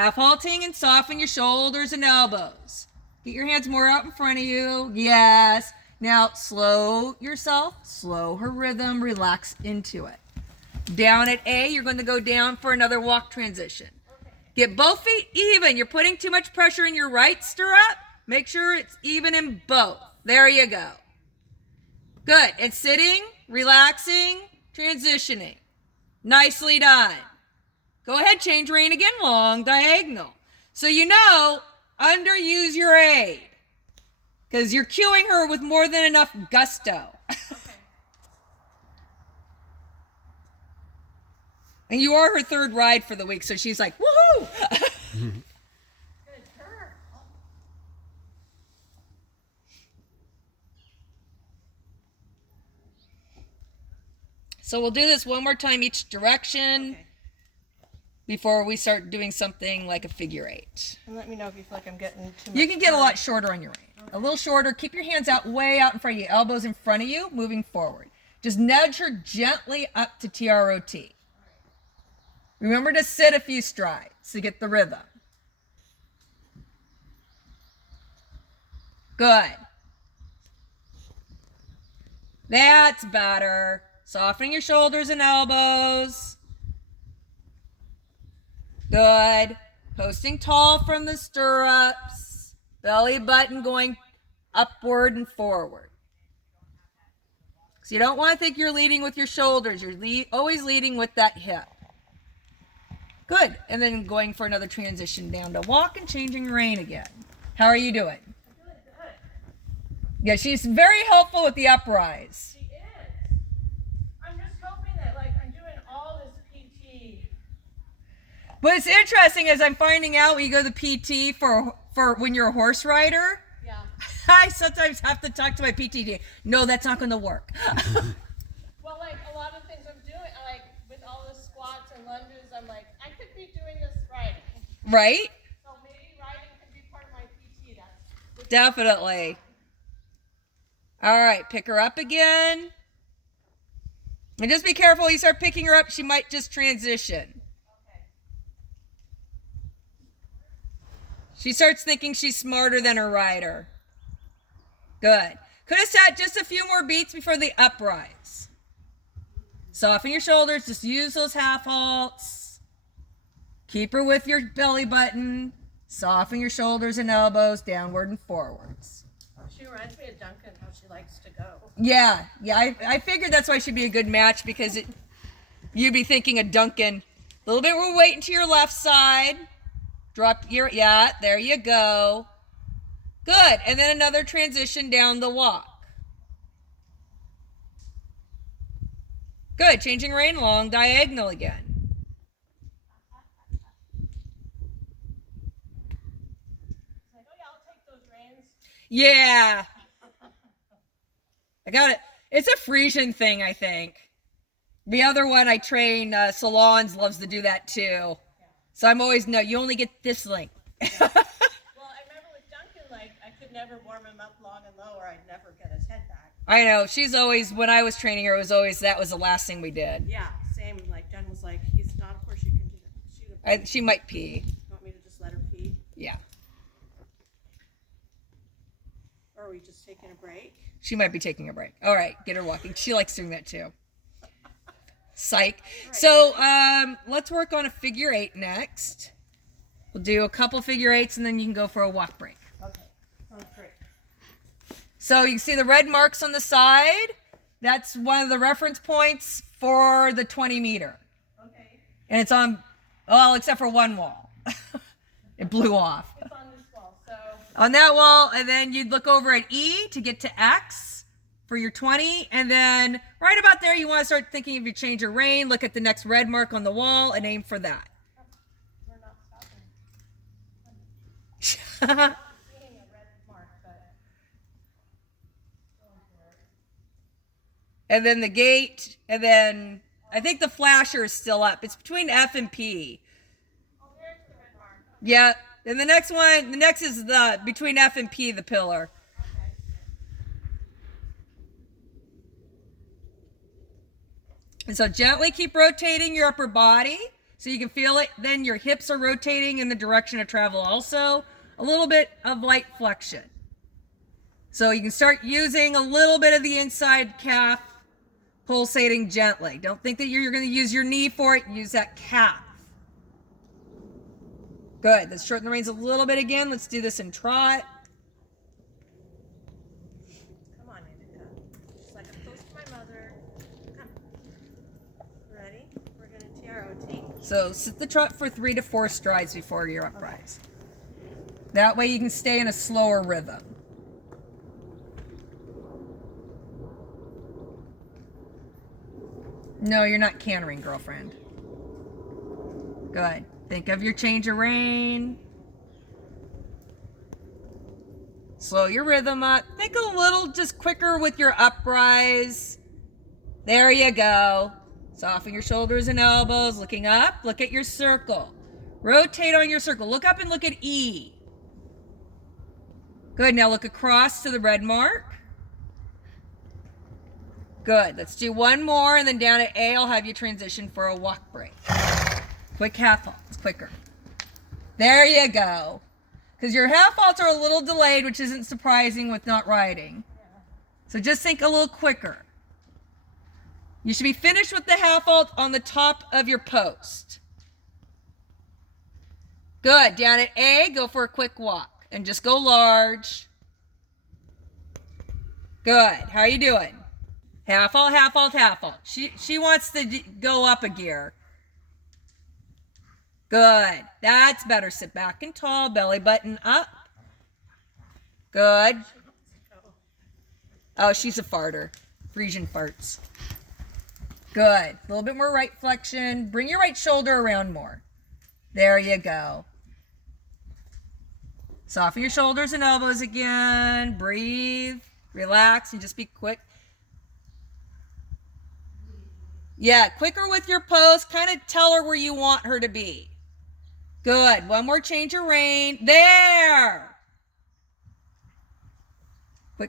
Half halting and soften your shoulders and elbows. Get your hands more out in front of you. Yes. Now slow yourself, slow her rhythm, relax into it. Down at A, you're going to go down for another walk transition. Get both feet even. You're putting too much pressure in your right stirrup. Make sure it's even in both. There you go. Good. And sitting, relaxing, transitioning. Nicely done. Go ahead, change rein again, long diagonal. So you know, underuse your aid. Because you're cueing her with more than enough gusto. Okay. And you are her third ride for the week, so she's like, woohoo! Good girl. So we'll do this one more time each direction. Okay. Before we start doing something like a figure eight. And let me know if you feel like I'm getting too much. You can get a lot shorter on your rein. Okay. A little shorter. Keep your hands out way out in front of you. Elbows in front of you, moving forward. Just nudge her gently up to TROT. Remember to sit a few strides to get the rhythm. Good. That's better. Softening your shoulders and elbows. Good. Posting tall from the stirrups. Belly button going upward and forward. So you don't want to think you're leading with your shoulders. You're always leading with that hip. Good. And then going for another transition down to walk and changing rein again. How are you doing? Good, good. Yeah, she's very helpful with the uprise. She is. I'm just hoping that, like, I'm doing all this PT. But it's interesting as I'm finding out when you go to PT for when you're a horse rider. Yeah. I sometimes have to talk to my PT. No, that's not going to work. Well, like, a lot of things I'm doing, like, with all the squats and lunges, I'm like, I could be doing this riding. Right? So maybe riding can be part of my PT. That's Definitely. All right, pick her up again. And just be careful. You start picking her up, she might just transition. okay. She starts thinking she's smarter than her rider. Good. Could have sat just a few more beats before the uprise. Soften your shoulders. Just use those half halts. Keep her with your belly button. Soften your shoulders and elbows downward and forwards. She reminds me of Duncan, how she likes to go. Yeah. I figured that's why she'd be a good match because you'd be thinking of Duncan. A little bit more weight into your left side. Drop yeah, there you go. Good. And then another transition down the walk. Good. Changing rein, long diagonal again. It's like, oh yeah, I'll take those reins. Yeah. I got it. It's a Frisian thing, I think. The other one I train, Salons loves to do that too. So I'm always, no, you only get this length. Well, I remember with Duncan, like, I could never warm him up long and low or I'd never get his head back. I know. She's always, when I was training her, it was always, that was the last thing we did. Yeah, same. Like, Jen was like, he's not a horse you can do that. She might pee. You want me to just let her pee? Yeah. Or are we just taking a break? She might be taking a break. All right, get her walking. She likes doing that too. Psych. Right. So let's work on a figure eight next. We'll do a couple figure eights and then you can go for a walk break. Okay, sounds great. So you can see the red marks on the side. That's one of the reference points for the 20 meter. Okay. And it's on, well, except for one wall. It blew off. It's on this wall, so. On that wall, and then you'd look over at E to get to X for your 20. And then right about there, you want to start thinking if you change your rein, look at the next red mark on the wall and aim for that. We're not stopping. I'm seeing a red mark, but. And then the gate, and then I think the flasher is still up. It's between F and P. Oh, there's the red mark. Yeah. And the next is the between F and P, the pillar. Okay. And so gently keep rotating your upper body. so you can feel it. Then your hips are rotating in the direction of travel also. A little bit of light flexion. So you can start using a little bit of the inside calf, pulsating gently. Don't think that you're going to use your knee for it. Use that calf. Good. Let's shorten the reins a little bit again. Let's do this in trot. Come on, Annika. Just like I'm close to my mother. Come. Ready? We're going to TROT. So sit the trot for 3 to 4 strides before your uprise. That way you can stay in a slower rhythm. No, you're not cantering, girlfriend. Good. Think of your change of rein. Slow your rhythm up. Think a little just quicker with your uprise. There you go. Soften your shoulders and elbows. Looking up. Look at your circle. Rotate on your circle. Look up and look at E. Good. Now look across to the red mark. Good. Let's do one more, and then down at A, I'll have you transition for a walk break. Quick half halts, quicker. There you go. Because your half halts are a little delayed, which isn't surprising with not riding. So just think a little quicker. You should be finished with the half halt on the top of your post. Good. Down at A, go for a quick walk. And just go large. Good. How are you doing? Half halt, half halt, half halt. She wants to go up a gear. Good. That's better. Sit back and tall. Belly button up. Good. Oh, she's a farter. Frisian farts. Good. A little bit more right flexion. Bring your right shoulder around more. There you go. Soften your shoulders and elbows again. Breathe. Relax and just be quick. Yeah, quicker with your pose. Kind of tell her where you want her to be. Good. One more change of rein. There.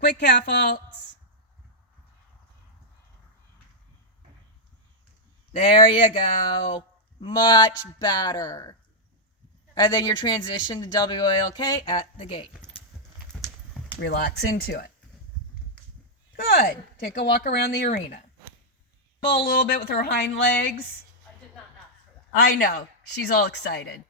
Quick calf halts. There you go. Much better. And then your transition to WALK at the gate. Relax into it. Good. Take a walk around the arena. A little bit with her hind legs. I did not ask for that. I know. She's all excited.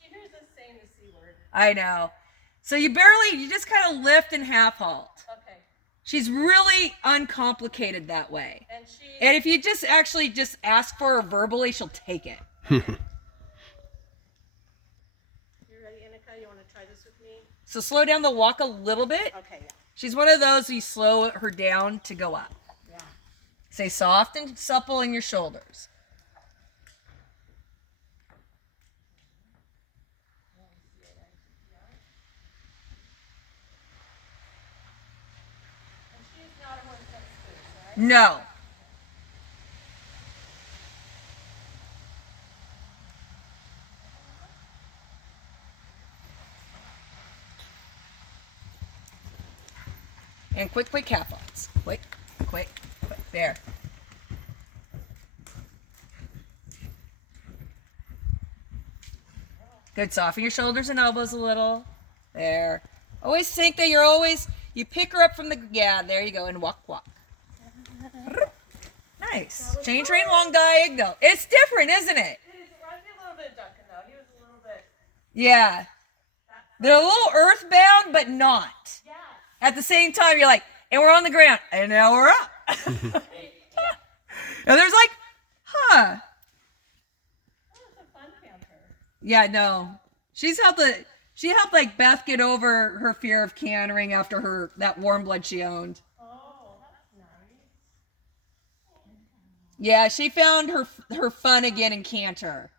She hears us saying the C word. I know. So you just kind of lift and half halt. Okay. She's really uncomplicated that way. And if you just ask for her verbally, she'll take it. You ready, Annika? You want to try this with me? So slow down the walk a little bit. Okay, yeah. She's one of those you slow her down to go up. Yeah. Stay soft and supple in your shoulders. And she's not a one-step spook, right? No. And quick calf halts. Quick. There. Good. Soften your shoulders and elbows a little. There. Always think that you pick her up from the, yeah, there you go, and walk. Nice. Change rein long diagonal. It's different, isn't it? It reminds me a little bit of Duncan, though. He was a little bit... Yeah. They're a little earthbound, but not. Yeah. At the same time, you're like, and we're on the ground, and now we're up. And there's like, Oh, it's a fun canter. Yeah, no. She helped like Beth get over her fear of cantering after that warm blood she owned. Oh, that's nice. Yeah, she found her fun again in canter.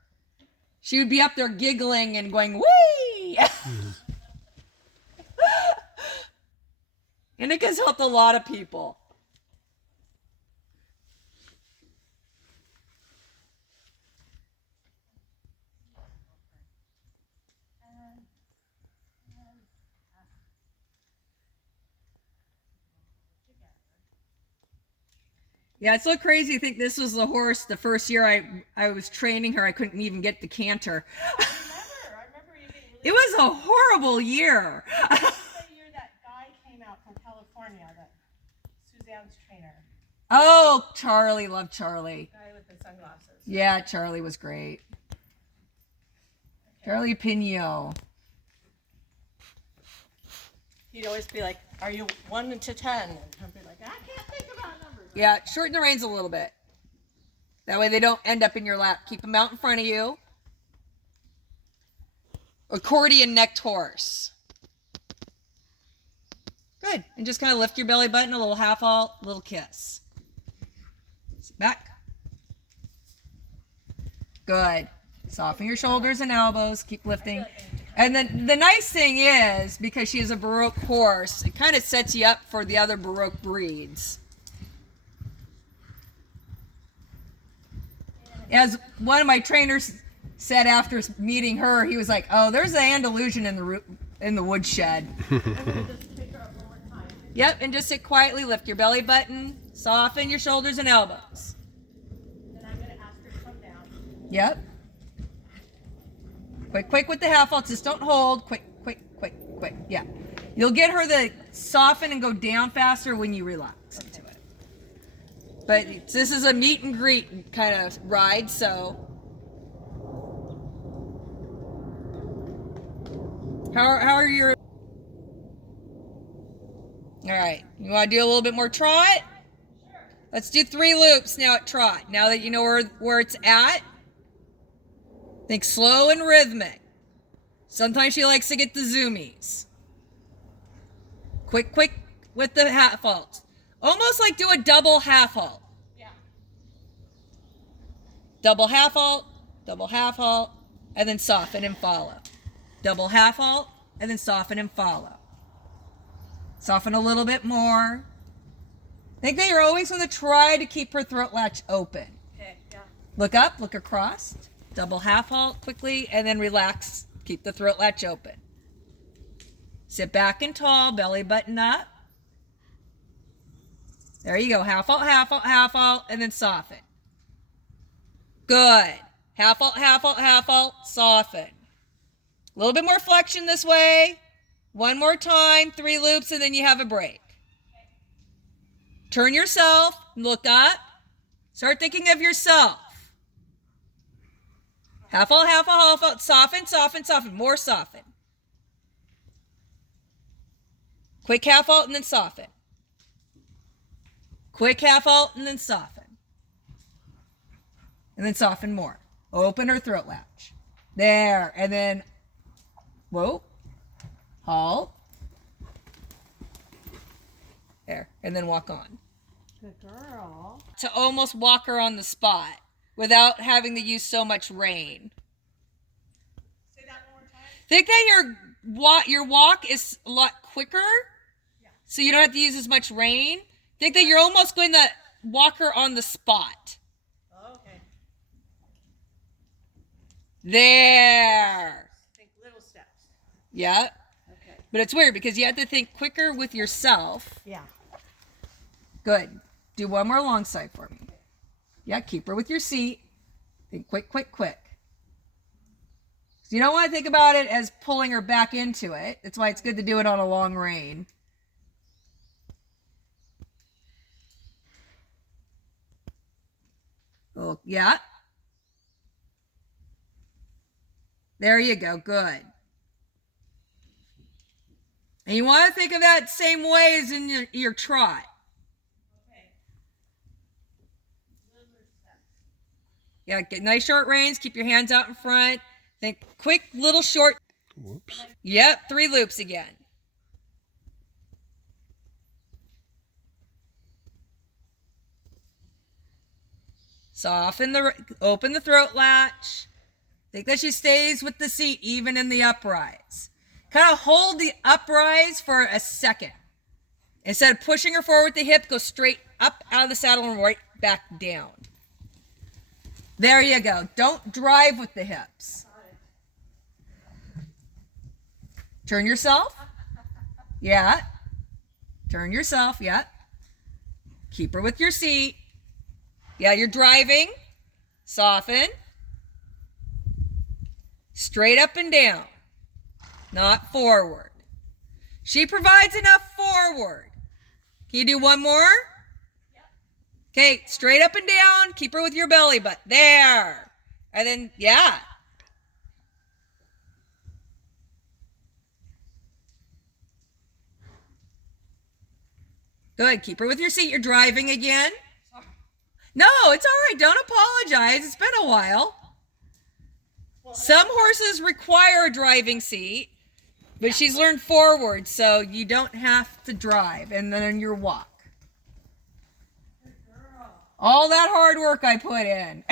She would be up there giggling and going, whee! Annika's helped a lot of people. Yeah, it's so crazy to think this was the horse the first year I was training her. I couldn't even get the canter. I remember you getting really It was a horrible year. This is the year that guy came out from California, that Suzanne's trainer. Oh, Charlie, loved Charlie. Guy with the sunglasses. Yeah, Charlie was great. Charlie Pino. He'd always be like, "Are you 1 to 10?" And I'd be like, "I can't think about numbers." Yeah, shorten the reins a little bit. That way they don't end up in your lap. Keep them out in front of you. Accordion necked horse. Good. And just kind of lift your belly button, a little half halt, a little kiss. Sit back. Good. Soften your shoulders and elbows. Keep lifting. And then the nice thing is, because she is a Baroque horse, it kind of sets you up for the other Baroque breeds. As one of my trainers said after meeting her, he was like, "Oh, there's an Andalusian in the woodshed." Yep, and just sit quietly, lift your belly button, soften your shoulders and elbows. And I'm going to ask her to come down. Yep. Quick with the half halt. Just don't hold. Quick. Yeah. You'll get her to soften and go down faster when you relax into it. But this is a meet and greet kind of ride, so. How are your... All right. You want to do a little bit more trot? Sure. Let's do 3 loops now at trot. Now that you know where it's at, think slow and rhythmic. Sometimes she likes to get the zoomies. Quick with the half halt. Almost like do a double half halt. Yeah. Double half halt, and then soften and follow. Double half halt, and then soften and follow. Soften a little bit more. Think that you're always going to try to keep her throat latch open. Okay, yeah. Look up, look across. Double half halt quickly, and then relax. Keep the throat latch open. Sit back and tall, belly button up. There you go. Half halt, and then soften. Good. Half halt, soften. A little bit more flexion this way. One more time, 3 loops, and then you have a break. Turn yourself, look up. Start thinking of yourself. Half halt, soften, more soften. Quick half halt and then soften. Quick half halt and then soften. And then soften more. Open her throat latch. There, and then, whoa, halt. There, and then walk on. Good girl. To almost walk her on the spot without having to use so much rein. Say that one more time. Think that your walk is a lot quicker, so you don't have to use as much rein. Think that you're almost going to walk her on the spot. Oh, okay. There. Think little steps. Yeah. Okay. But it's weird because you have to think quicker with yourself. Yeah. Good. Do one more long side for me. Yeah, keep her with your seat. Think quick. So you don't want to think about it as pulling her back into it. That's why it's good to do it on a long rein. Oh, yeah. There you go. Good. And you want to think of that same way as in your trot. Yeah, get nice short reins. Keep your hands out in front. Think quick, little short. Whoops. Yep, 3 loops again. Open the throat latch. Think that she stays with the seat even in the uprise. Kind of hold the uprise for a second. Instead of pushing her forward with the hip, go straight up out of the saddle and right back down. There you go. Don't drive with the hips. Turn yourself. Yeah. Turn yourself. Yeah. Keep her with your seat. Yeah, you're driving. Soften. Straight up and down, not forward. She provides enough forward. Can you do one more? Okay, straight up and down. Keep her with your belly button. There. And then, yeah. Good. Keep her with your seat. You're driving again. No, it's all right. Don't apologize. It's been a while. Some horses require a driving seat, but she's learned forward, so you don't have to drive, and then your walk. All that hard work I put in.